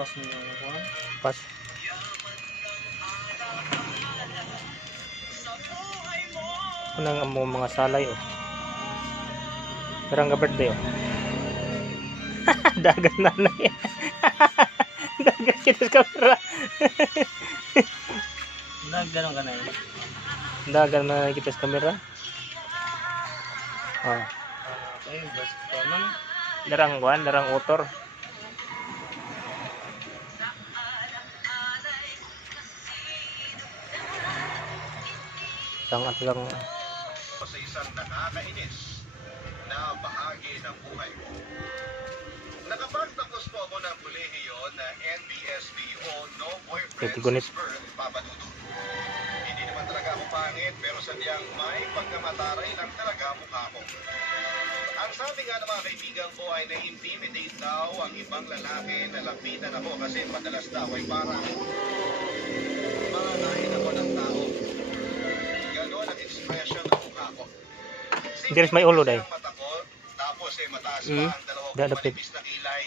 Pas mo yung Pas. Unang amo mga salay oh. Karang birthday oh. Dagan nanay. Dagan kita sa kamera. Nagganon ka na yun. Dagan nanay kita sa kamera. Oh. Okay, basta man. Darang motor. Sangat lang. Sa isang nakakainis na bahagi ng buhay ko. Nakapagtapos po ako ng kolehiyo na NBSB o No Boyfriend Gunit. Since Birth, Papa Dudut. Hindi naman talaga ako pangit pero sadyang may pagkamataray lang talaga mukha ko. Ang sabi nga ng mga kaibigan ko ay na-intimidate daw ang ibang lalaki na lapitan ako kasi madalas daw ay parang mananain ako ng tao. Ganon ang expression ng mukha ko. There's may ulo day. Tapos mataas pa ang dalawang Dadapit. manipis na kilay.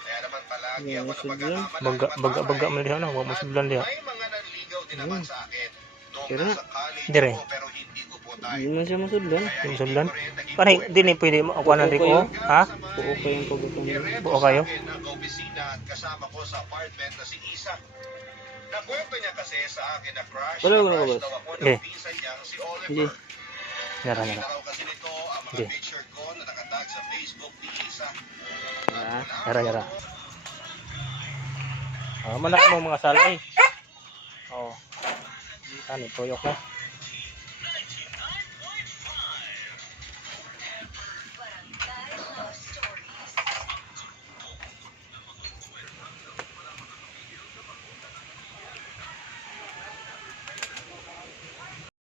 Kaya naman palagi ako Baga man diha na, wa mo sudlan diha. may mga nanligaw din naman sa akin. Noong Kira. nasa college Dire. ako pero hindi ko po tayo. Hindi man siya masudlan. Yung sudlan. Pare, di ni pwede mo akuanan rin ko. Ha? Buo pa yung pagutan niya. Buo kayo? Nag-opisina at kasama ko sa apartment na si Isa. Nakwento niya kasi sa akin na crush Wala, na wala, crush wala. daw ako Eh. ng pinsan niyang si Hindi. Oliver. Nara. Nakita raw kasi nito ang mga Hindi. picture ko na nakatag sa Facebook ni Isa. Nara. Mana mo mga salay. Oh. Ano, tuyok na.